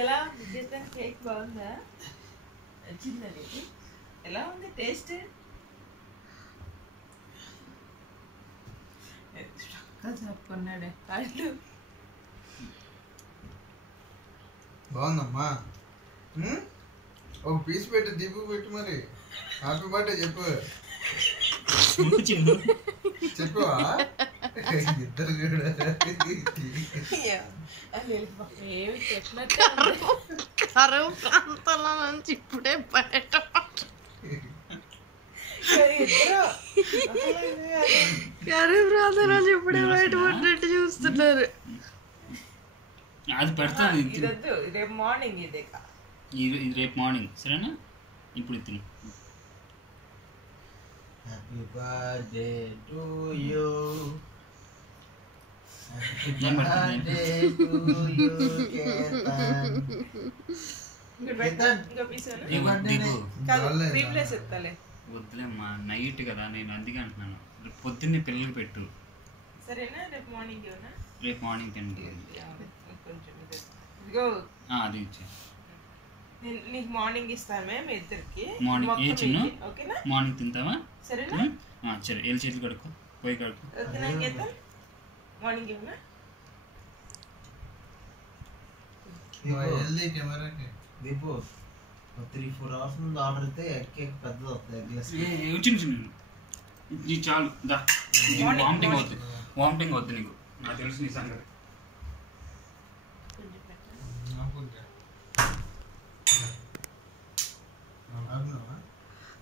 ఎలా ఉంది చేస్తాను? కేక్ బాగుందా? నచ్చిందండి? ఎలా ఉంది టేస్ట్? చెప్పుకున్నాడే కాళ్ళు. బాగుందమ్మా. ఒక పీస్ పెట్టి దీపు పెట్టు మరి. హ్యాపీ బర్త్డే చెప్పు. చెప్పవా? ఇద్దరు ఏమి చెప్పినట్టే కరువు ప్రాంతాల నుంచి ఇప్పుడే బయట కరువు ప్రాంతాల నుంచి ఇప్పుడే బయట పడినట్టు చూస్తున్నారు. అది పెడతాను. రేపు మార్నింగ్ ఇదే రేపు మార్నింగ్ సరేనా? ఇప్పుడు తిని. Happy birthday to you. వద్దులేమ్మా, నైట్ కదా, నేను అందుకే అంటున్నాను. రేపు పొద్దున్నే పిల్లలకి పెట్టు సరేనా? రేపు మార్నింగ్ తిండి. అది ఇచ్చే నీకు మార్నింగ్ ఇస్తాను మేము ఇద్దరికి. మార్నింగ్ తింటావా? సరేనా? సరే, వెళ్ళి చేతులు కడుక్కో, పోయి కడుక్కో. మార్నింగ్ ఇవ్వనా? దీపు 3-4 hours ముందు ఆర్డర్ అయితే కేక్ పెద్దది వస్తుంది. చాలు. వామిటింగ్ అవుతుంది నీకు, నాకు తెలుసు నీ సంగతి.